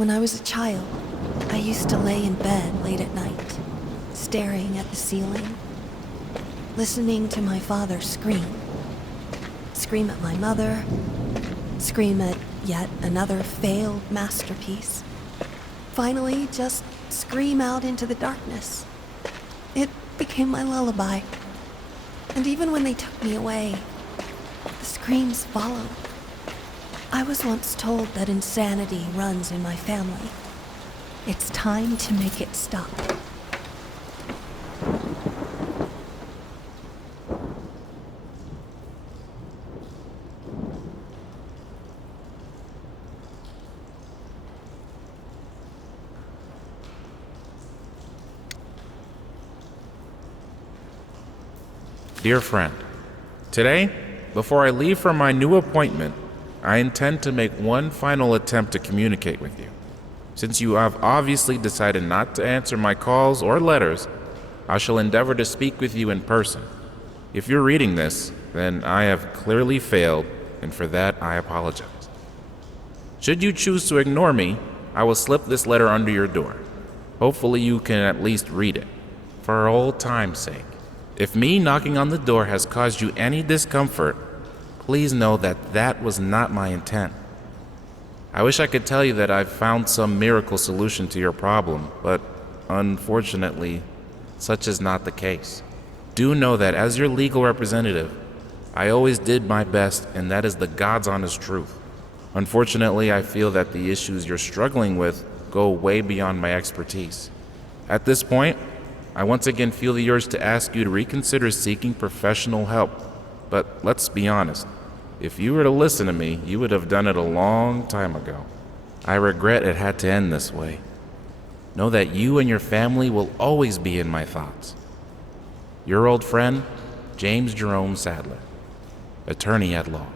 When I was a child, I used to lay in bed late at night, staring at the ceiling, listening to my father scream. Scream at my mother, scream at yet another failed masterpiece. Finally, just scream out into the darkness. It became my lullaby. And even when they took me away, the screams followed. I was once told that insanity runs in my family. It's time to make it stop. Dear friend, today, before I leave for my new appointment, I intend to make one final attempt to communicate with you. Since you have obviously decided not to answer my calls or letters, I shall endeavor to speak with you in person. If you're reading this, then I have clearly failed, and for that I apologize. Should you choose to ignore me, I will slip this letter under your door. Hopefully you can at least read it, for old time's sake. If me knocking on the door has caused you any discomfort, please know that that was not my intent. I wish I could tell you that I've found some miracle solution to your problem, but unfortunately, such is not the case. Do know that as your legal representative, I always did my best, and that is the God's honest truth. Unfortunately, I feel that the issues you're struggling with go way beyond my expertise. At this point, I once again feel the urge to ask you to reconsider seeking professional help. But let's be honest, if you were to listen to me, you would have done it a long time ago. I regret it had to end this way. Know that you and your family will always be in my thoughts. Your old friend, James Jerome Sadler, attorney at law.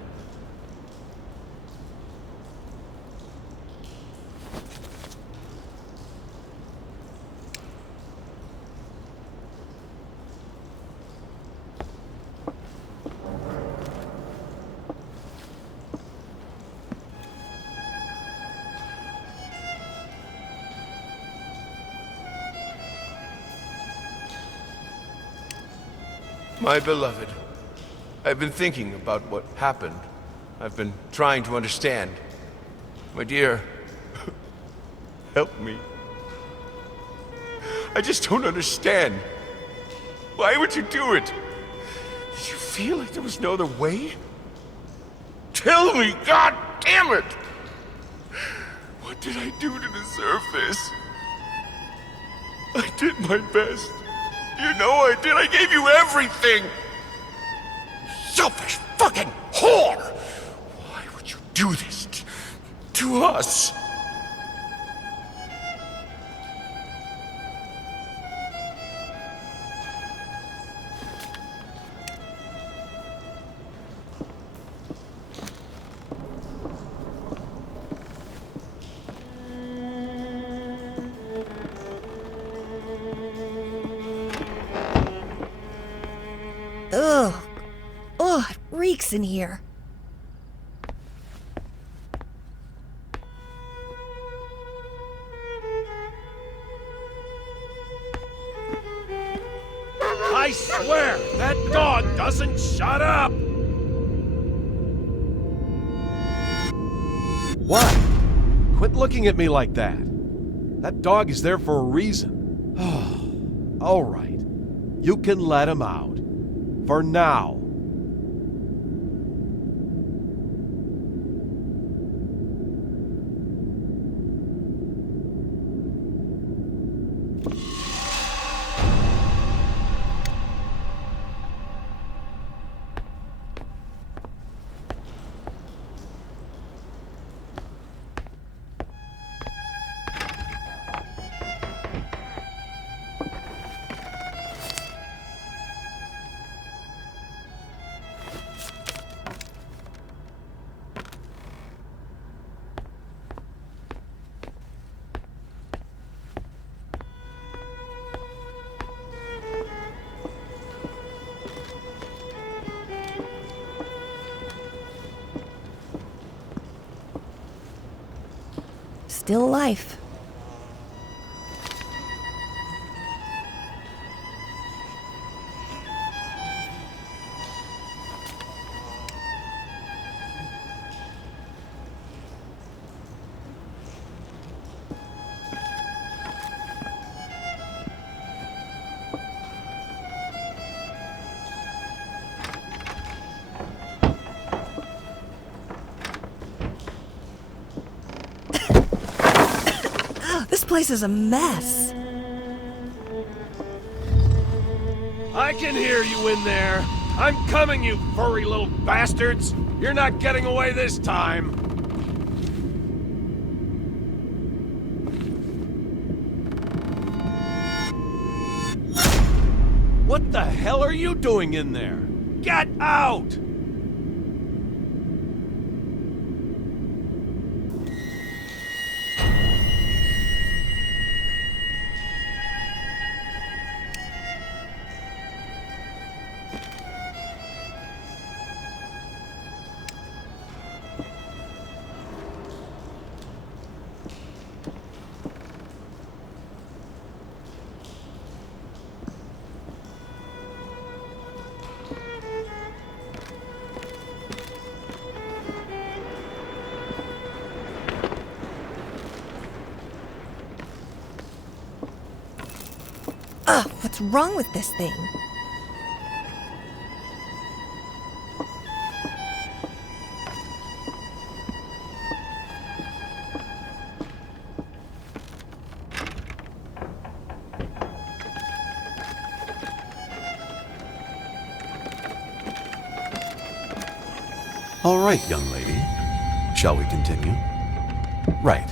My beloved, I've been thinking about what happened. I've been trying to understand. My dear, help me. I just don't understand. Why would you do it? Did you feel like there was no other way? Tell me, God damn it! What did I do to deserve this? I did my best. You know I did. I gave you everything. Selfish fucking whore! Why would you do this to us? Ugh. Ugh, it reeks in here. I swear, that dog doesn't shut up! What? Quit looking at me like that. That dog is there for a reason. All right. You can let him out. For now. Still life. This place is a mess. I can hear you in there. I'm coming, you furry little bastards. You're not getting away this time. What the hell are you doing in there? Get out! Ugh, what's wrong with this thing? All right, young lady. Shall we continue? Right.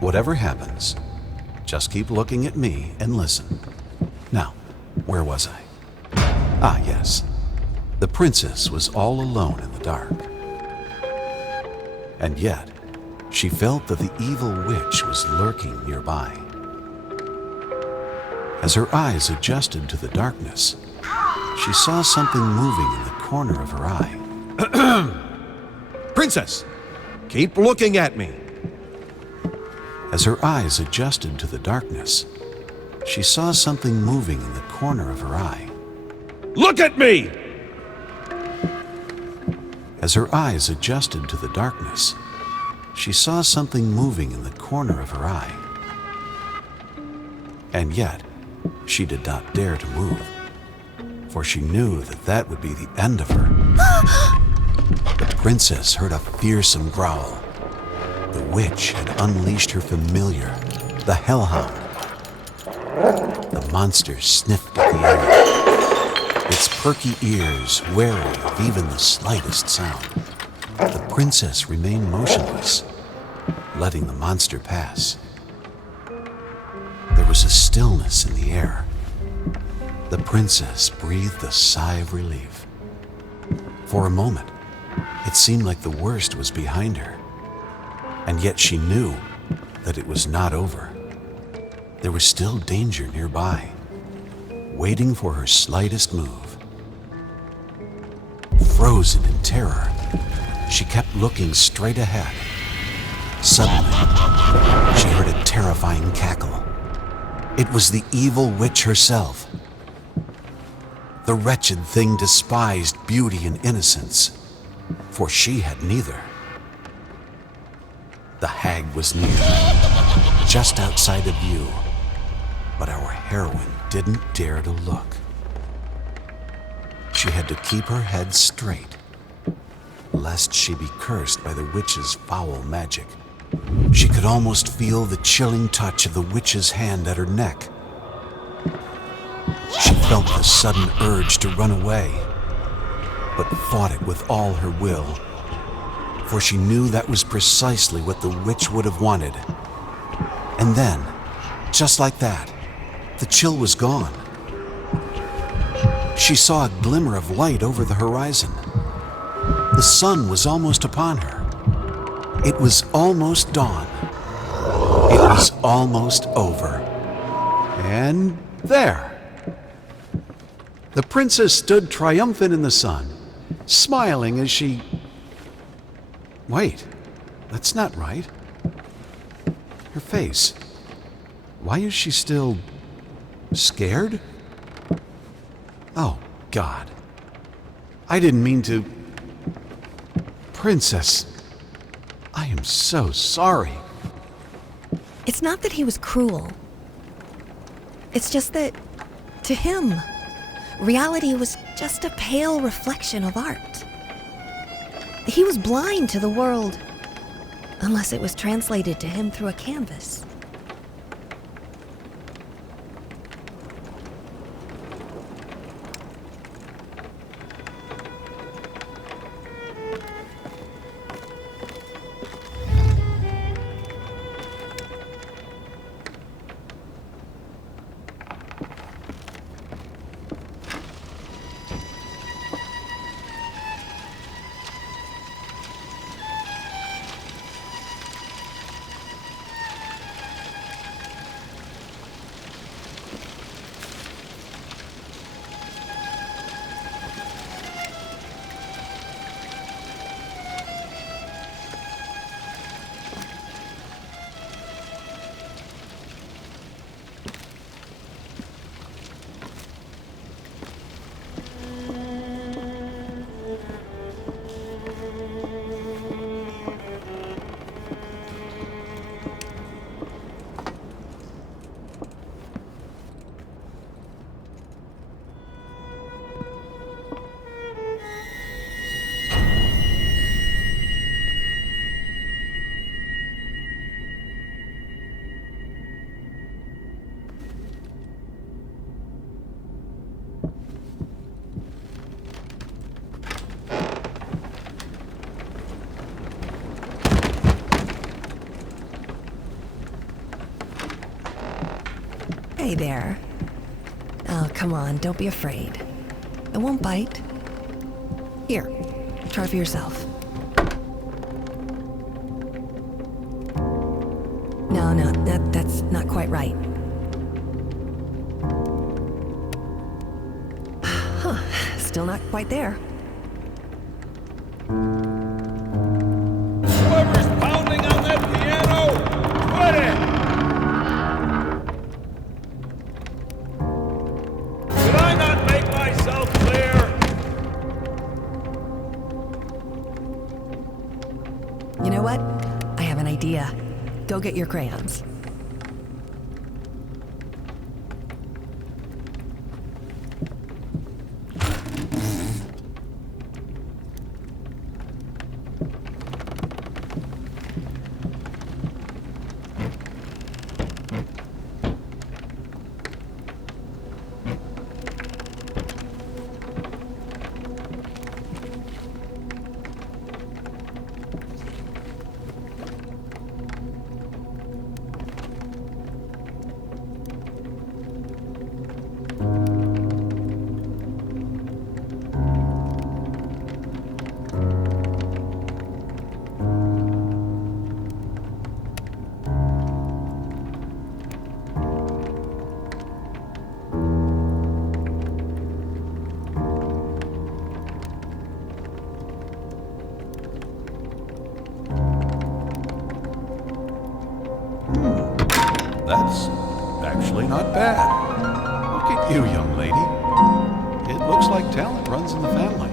Whatever happens, just keep looking at me and listen. Now, where was I? Ah, yes. The princess was all alone in the dark. And yet, she felt that the evil witch was lurking nearby. As her eyes adjusted to the darkness, she saw something moving in the corner of her eye. Princess, keep looking at me. As her eyes adjusted to the darkness, she saw something moving in the corner of her eye. Look at me! As her eyes adjusted to the darkness, she saw something moving in the corner of her eye. And yet, she did not dare to move, for she knew that that would be the end of her. The princess heard a fearsome growl. The witch had unleashed her familiar, the hellhound. The monster sniffed at the air, its perky ears wary of even the slightest sound. The princess remained motionless, letting the monster pass. There was a stillness in the air. The princess breathed a sigh of relief. For a moment, it seemed like the worst was behind her, and yet she knew that it was not over. There was still danger nearby, waiting for her slightest move. Frozen in terror, she kept looking straight ahead. Suddenly, she heard a terrifying cackle. It was the evil witch herself. The wretched thing despised beauty and innocence, for she had neither. The hag was near, just outside of view, but our heroine didn't dare to look. She had to keep her head straight, lest she be cursed by the witch's foul magic. She could almost feel the chilling touch of the witch's hand at her neck. She felt the sudden urge to run away, but fought it with all her will, for she knew that was precisely what the witch would have wanted. And then, just like that, the chill was gone. She saw a glimmer of light over the horizon. The sun was almost upon her. It was almost dawn. It was almost over. And there. The princess stood triumphant in the sun, smiling as she... Wait, that's not right. Her face. Why is she still scared? Oh, God. I didn't mean to. Princess, I am so sorry. It's not that he was cruel. It's just that, to him, reality was just a pale reflection of art. He was blind to the world, unless it was translated to him through a canvas. Hey there. Oh, come on, don't be afraid. It won't bite. Here, try for yourself. No, that's not quite right. Huh, still not quite there. Whoever's pounding on that piano, quit it! Did I not make myself clear? You know what? I have an idea. Go get your crayons. That's actually not bad. Look at you, young lady. It looks like talent runs in the family.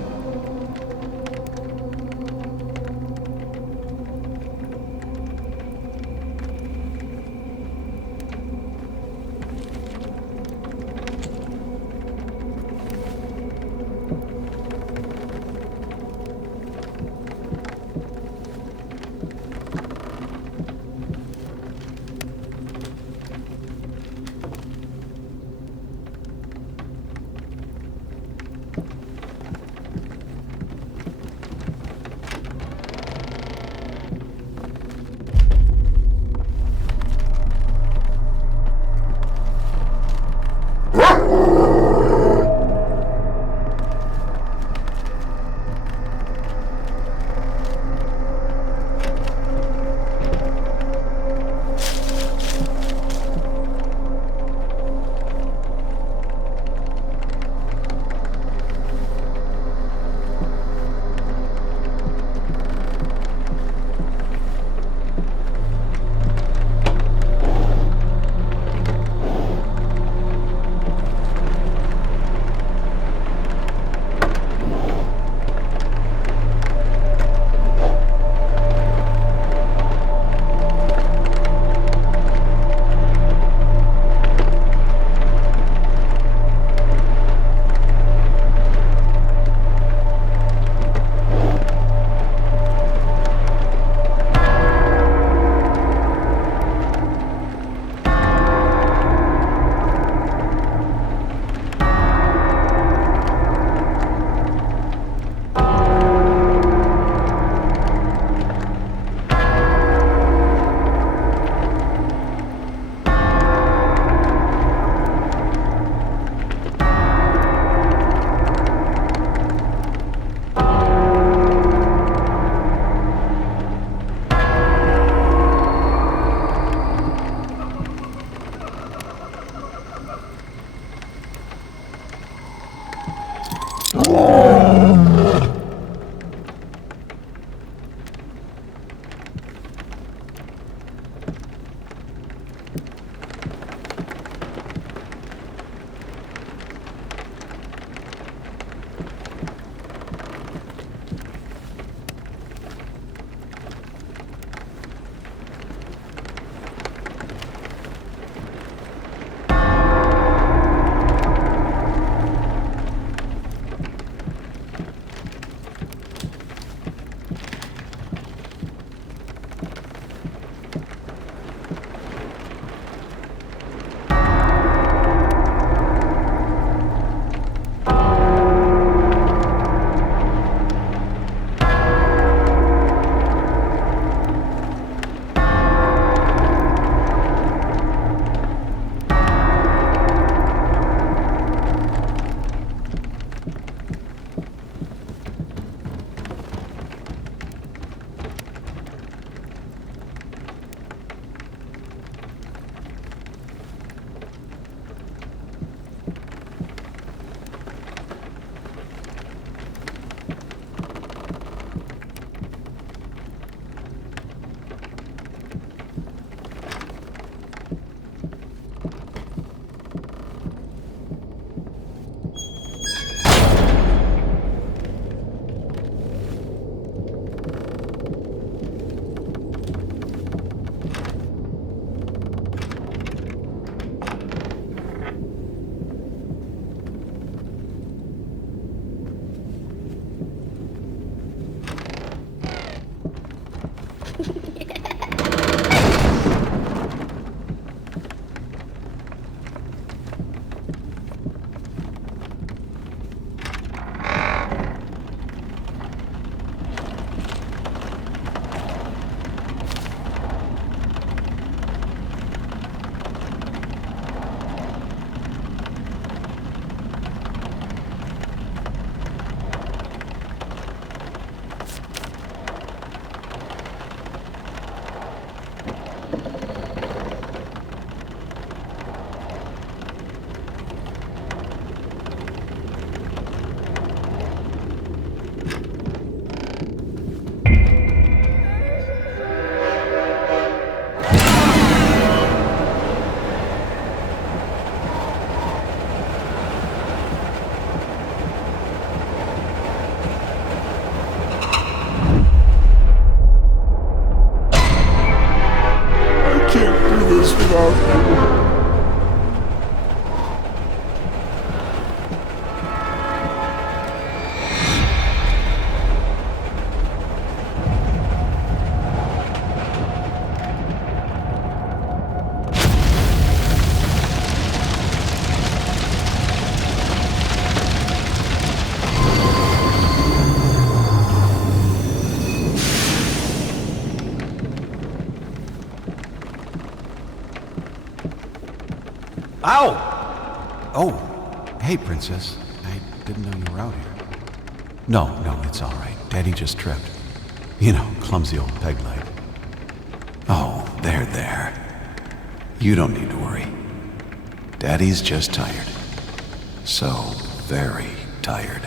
Ow! Oh, hey, Princess. I didn't know you were out here. No, it's all right. Daddy just tripped. You know, clumsy old peg leg. Oh, there. You don't need to worry. Daddy's just tired. So very tired.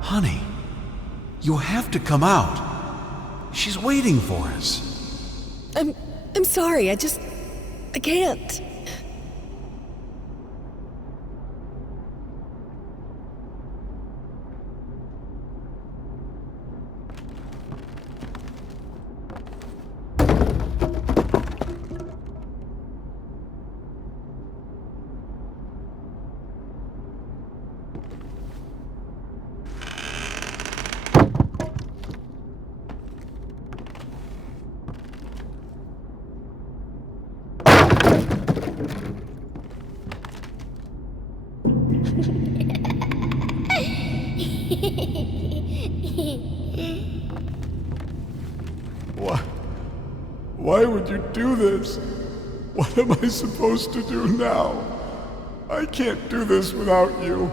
Honey, you have to come out. She's waiting for us. I'm sorry, I can't. Why would you do this? What am I supposed to do now? I can't do this without you.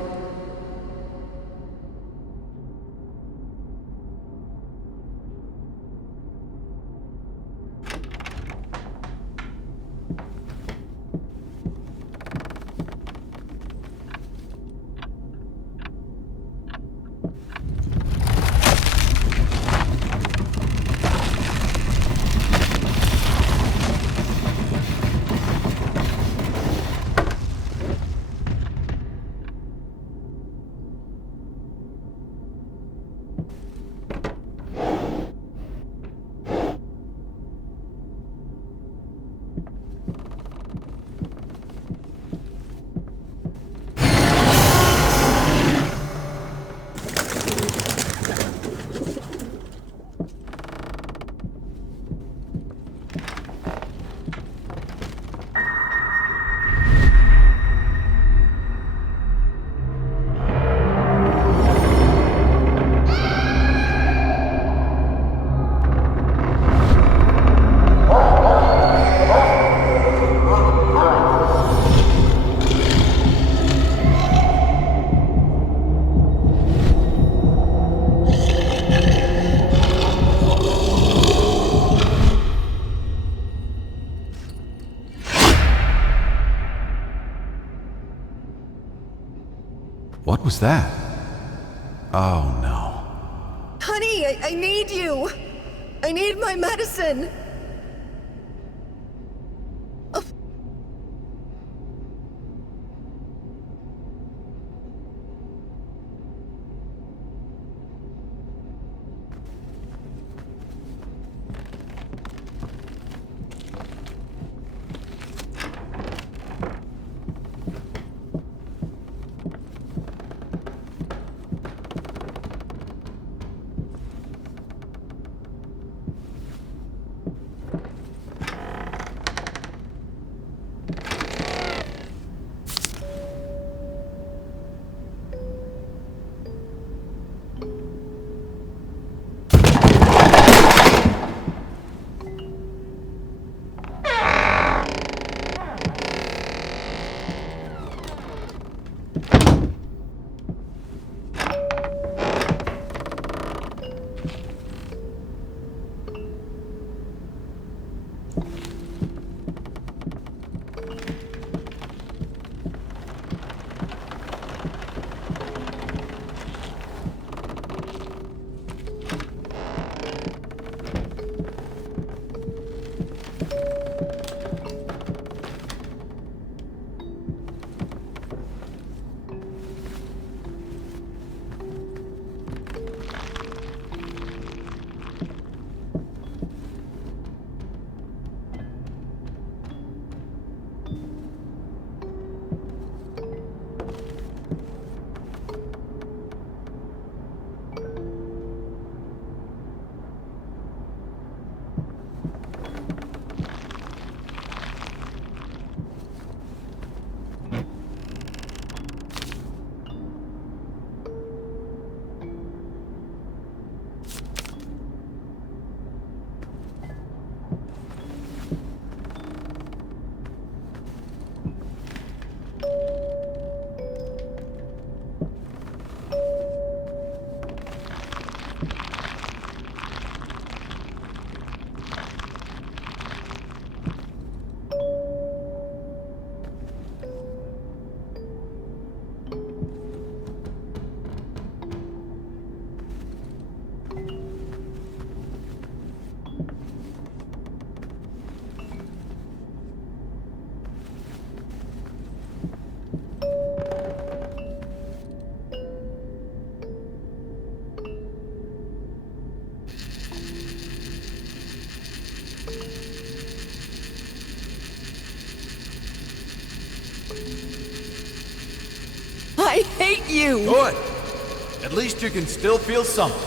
What was that? Oh no. Honey, I need you. I need my medicine. hate you! Good. At least you can still feel something.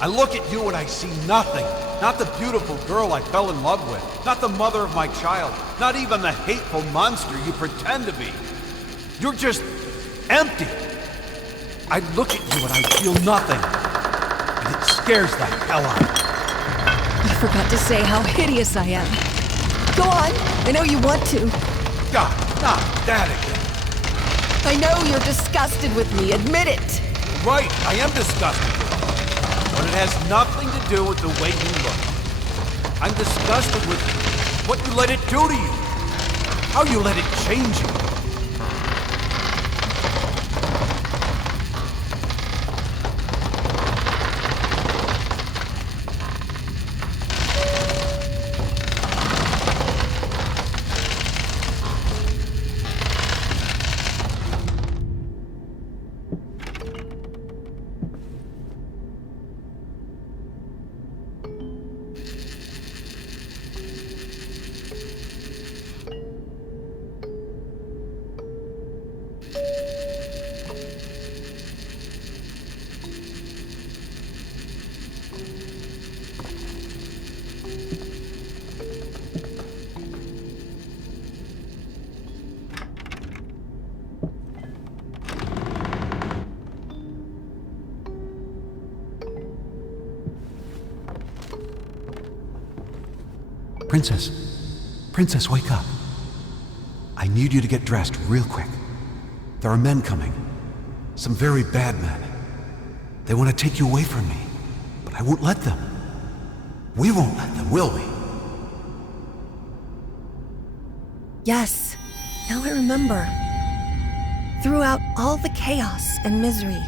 I look at you and I see nothing. Not the beautiful girl I fell in love with. Not the mother of my child. Not even the hateful monster you pretend to be. You're just empty. I look at you and I feel nothing. And it scares the hell out of me. I forgot to say how hideous I am. Go on, I know you want to. God, not that again. I know you're disgusted with me, admit it. Right, I am disgusted with you. But it has nothing to do with the way you look. I'm disgusted with what you let it do to you. How you let it change you. Princess, wake up. I need you to get dressed real quick. There are men coming. Some very bad men. They want to take you away from me, but I won't let them. We won't let them, will we? Yes, now I remember. Throughout all the chaos and misery,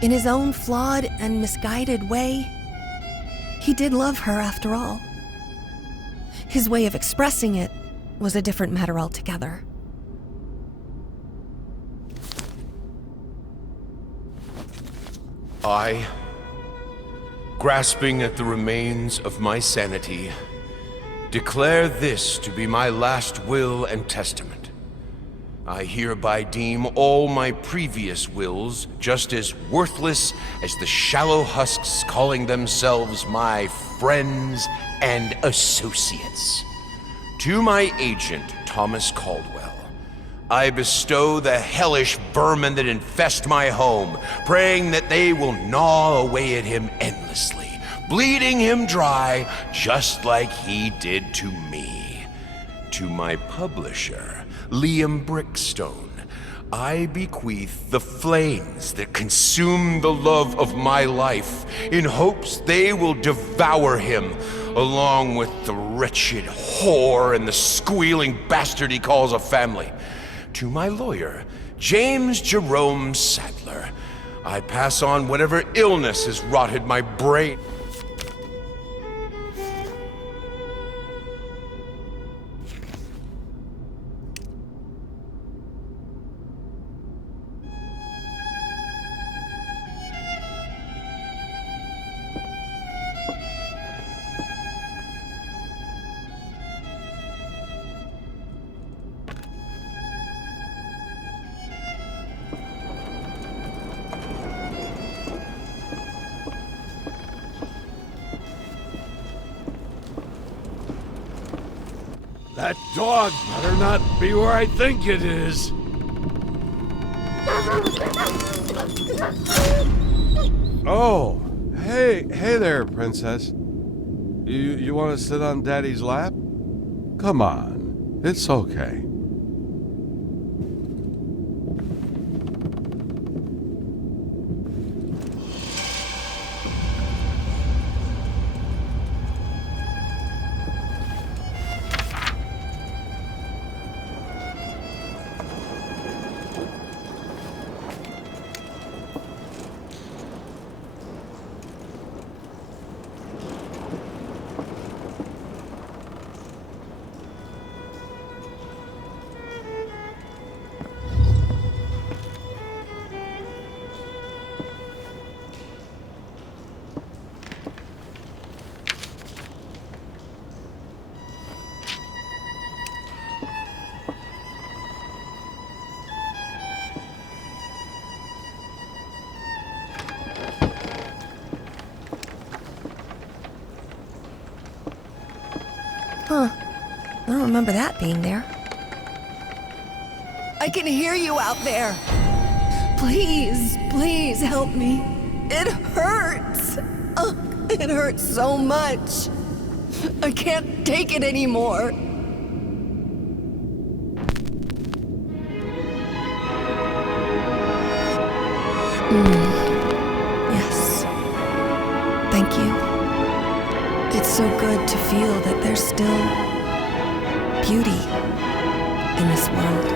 in his own flawed and misguided way, he did love her after all. His way of expressing it was a different matter altogether. I, grasping at the remains of my sanity, declare this to be my last will and testament. I hereby deem all my previous wills just as worthless as the shallow husks calling themselves my friends and associates. To my agent, Thomas Caldwell, I bestow the hellish vermin that infest my home, praying that they will gnaw away at him endlessly, bleeding him dry just like he did to me. To my publisher, Liam Brickstone, I bequeath the flames that consume the love of my life in hopes they will devour him, along with the wretched whore and the squealing bastard he calls a family. To my lawyer, James Jerome Sadler, I pass on whatever illness has rotted my brain. That dog better not be where I think it is. Oh, hey there, Princess. You want to sit on Daddy's lap? Come on, it's okay. Huh. I don't remember that being there. I can hear you out there. Please, please help me. It hurts. It hurts so much. I can't take it anymore. Yes. Thank you. It's so good to feel that there's still beauty in this world.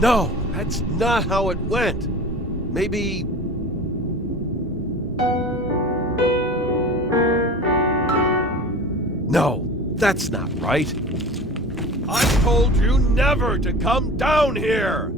No, that's not how it went. Maybe... No, that's not right. I told you never to come down here!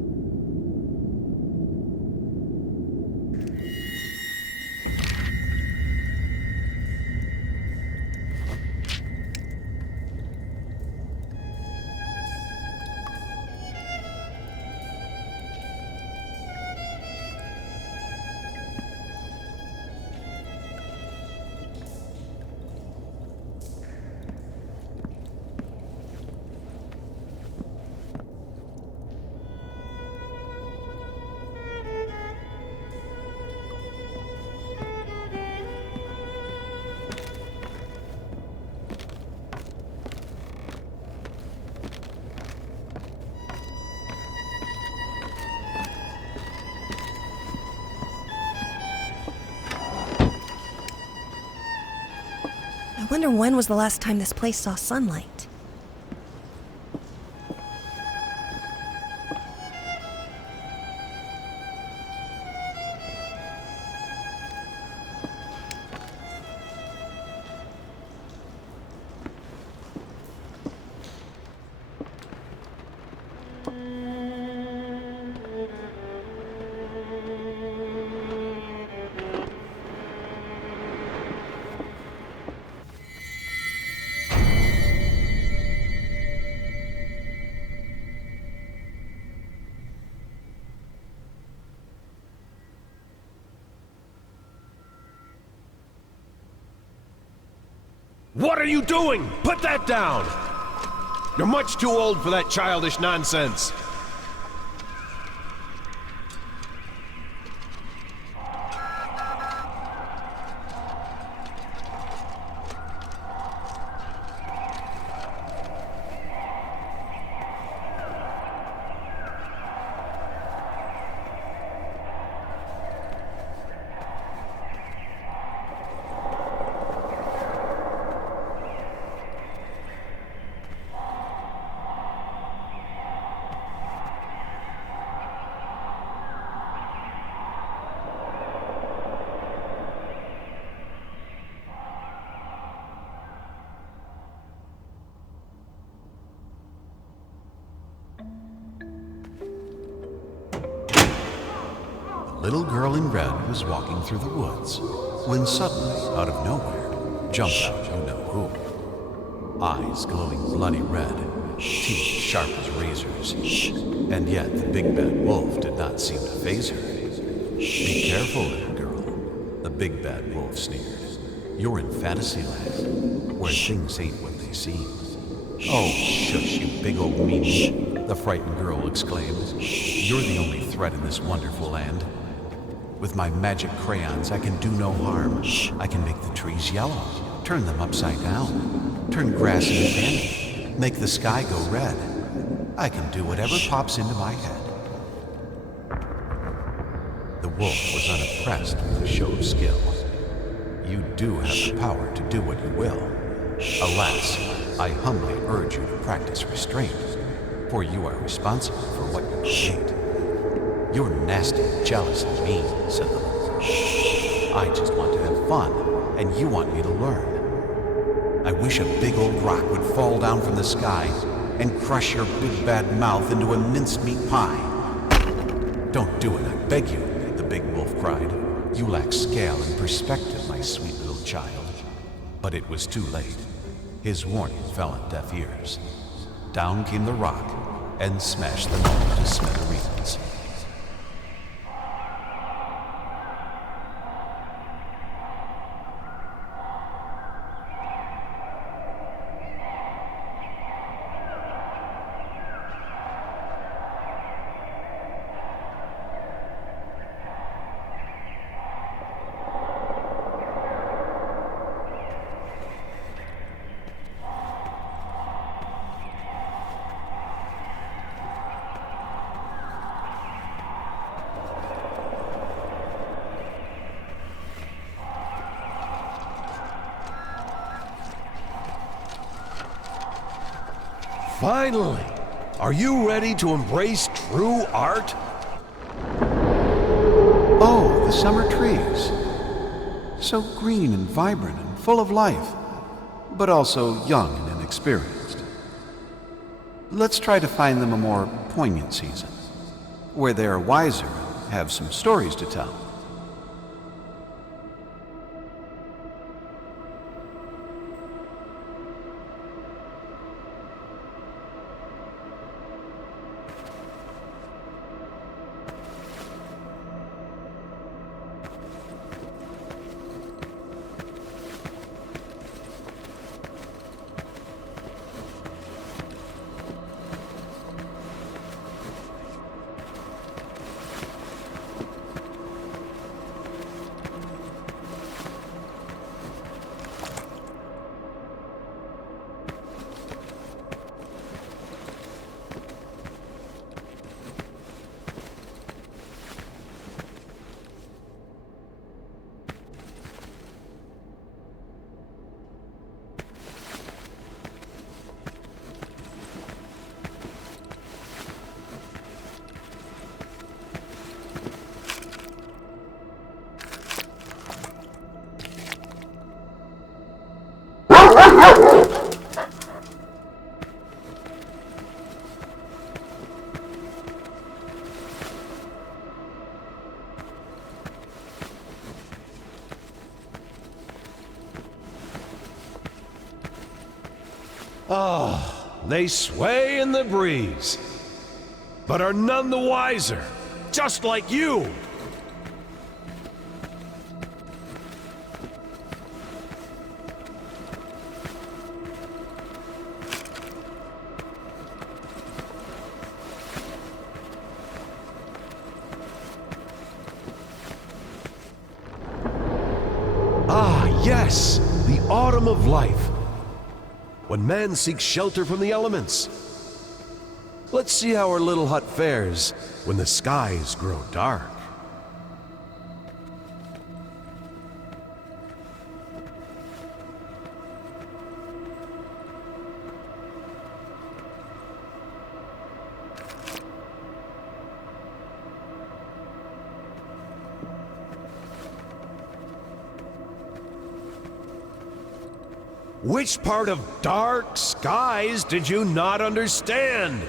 I wonder when was the last time this place saw sunlight? What are you doing? Put that down! You're much too old for that childish nonsense. The little girl in red was walking through the woods when suddenly, out of nowhere, jumped out you know who. Eyes glowing bloody red, teeth sharp as razors. And yet the big bad wolf did not seem to faze her. Be careful, little girl, the big bad wolf sneered. You're in Fantasyland, where things ain't what they seem. Oh, shush, you big old meanie, the frightened girl exclaimed. You're the only threat in this wonderful land. With my magic crayons, I can do no harm. I can make the trees yellow, turn them upside down, turn grass into candy, make the sky go red. I can do whatever pops into my head. The wolf was unimpressed with the show of skill. You do have the power to do what you will. Alas, I humbly urge you to practice restraint, for you are responsible for what you create. You're nasty, jealous, and mean, said the wolf. I just want to have fun, and you want me to learn. I wish a big old rock would fall down from the sky and crush your big bad mouth into a mincemeat pie. Don't do it, I beg you, the big wolf cried. You lack scale and perspective, my sweet little child. But it was too late. His warning fell on deaf ears. Down came the rock and smashed them all to smithereens. Finally! Are you ready to embrace true art? Oh, the summer trees. So green and vibrant and full of life, but also young and inexperienced. Let's try to find them a more poignant season, where they are wiser and have some stories to tell. They sway in the breeze, but are none the wiser, just like you. yes, the autumn of life. When man seeks shelter from the elements. Let's see how our little hut fares when the skies grow dark. Which part of dark skies did you not understand?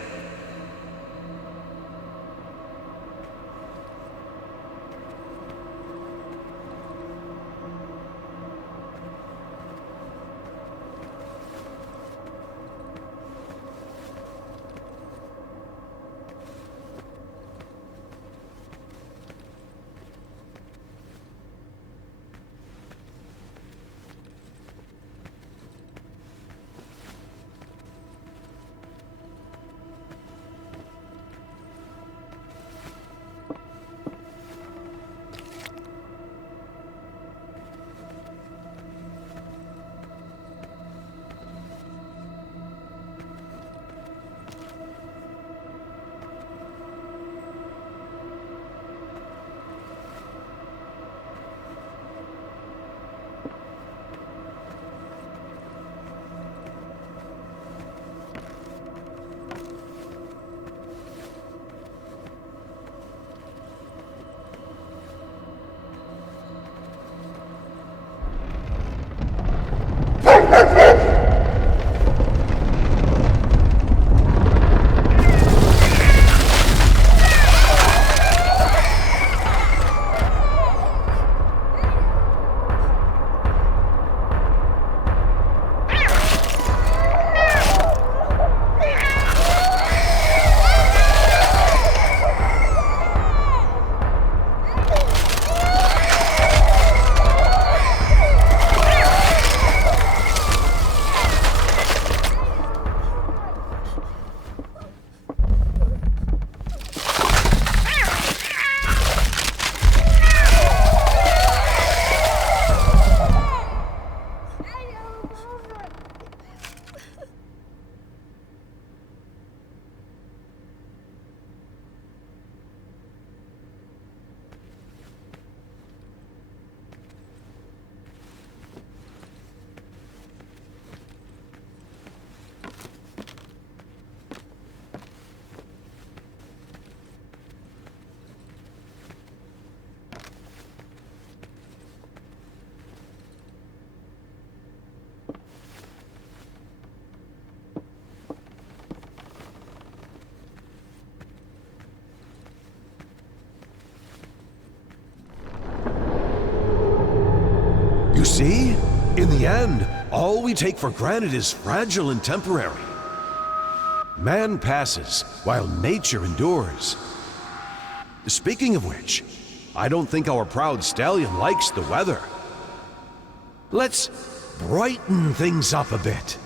You see? In the end, all we take for granted is fragile and temporary. Man passes, while nature endures. Speaking of which, I don't think our proud stallion likes the weather. Let's brighten things up a bit.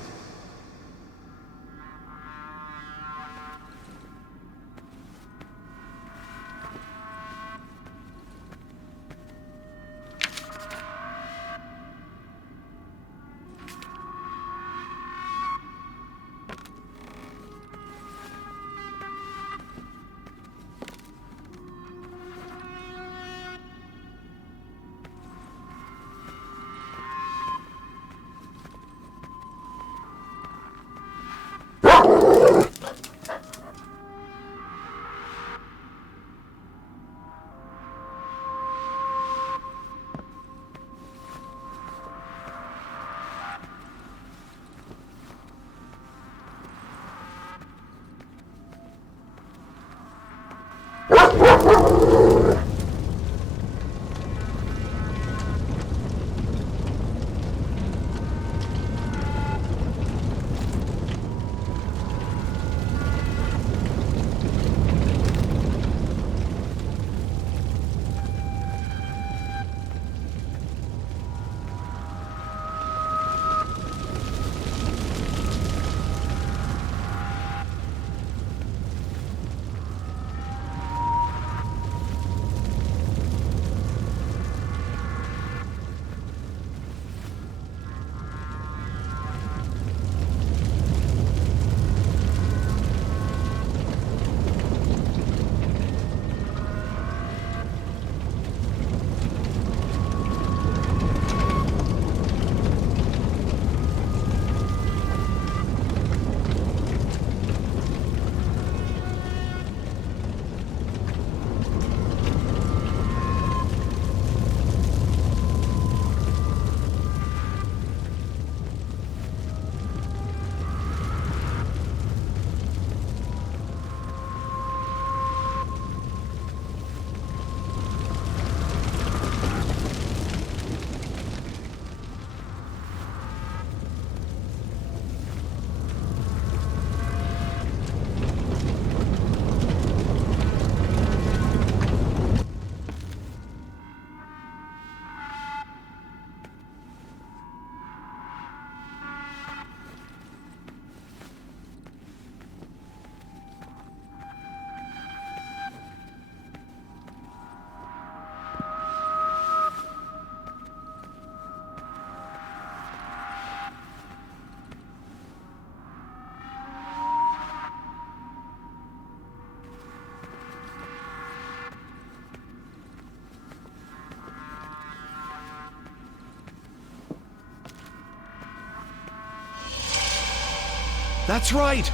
That's right!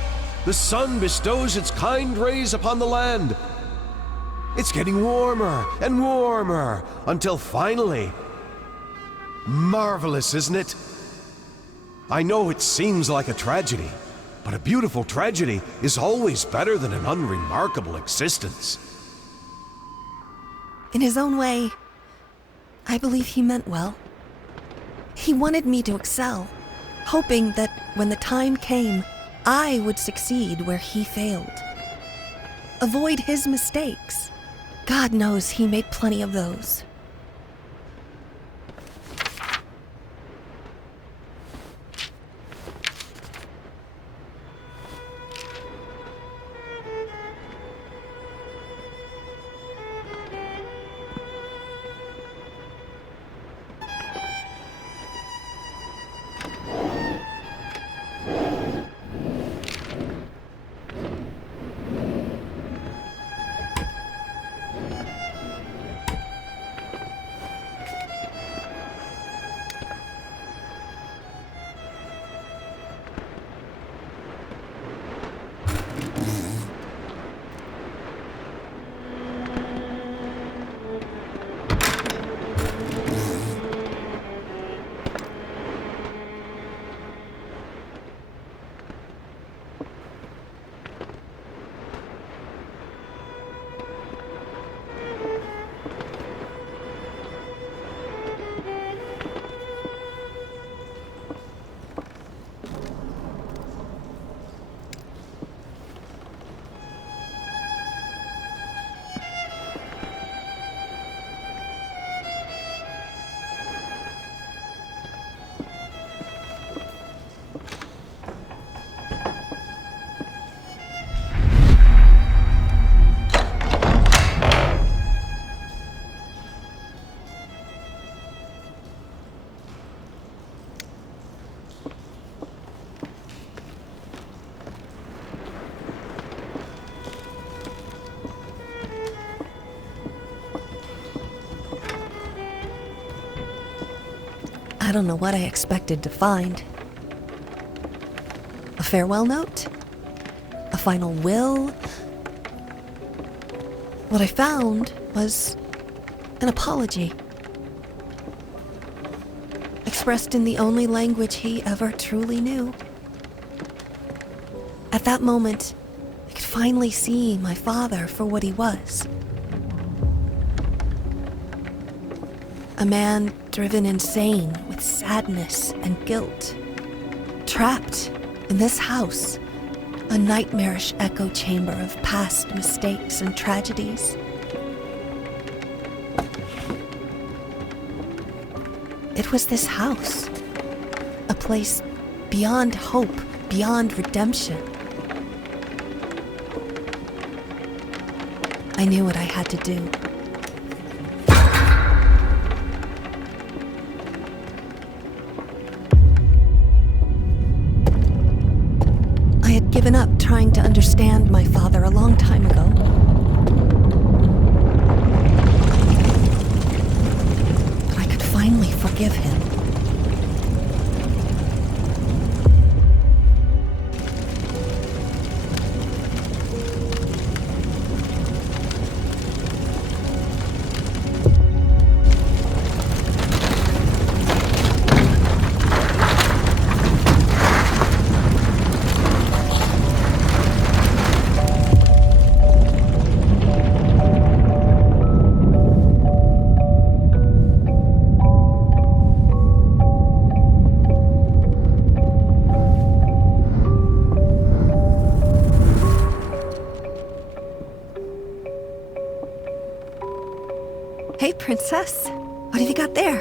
The sun bestows its kind rays upon the land. It's getting warmer and warmer until finally... Marvelous, isn't it? I know it seems like a tragedy, but a beautiful tragedy is always better than an unremarkable existence. In his own way, I believe he meant well. He wanted me to excel, hoping that when the time came, I would succeed where he failed. Avoid his mistakes. God knows he made plenty of those. I don't know what I expected to find. A farewell note? A final will? What I found was an apology. Expressed in the only language he ever truly knew. At that moment, I could finally see my father for what he was. A man driven insane with sadness and guilt. Trapped in this house, a nightmarish echo chamber of past mistakes and tragedies. It was this house, a place beyond hope, beyond redemption. I knew what I had to do. I had given up trying to understand my father a long time ago. But I could finally forgive him. Hey, princess. What have you got there?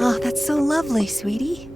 Oh, that's so lovely, sweetie.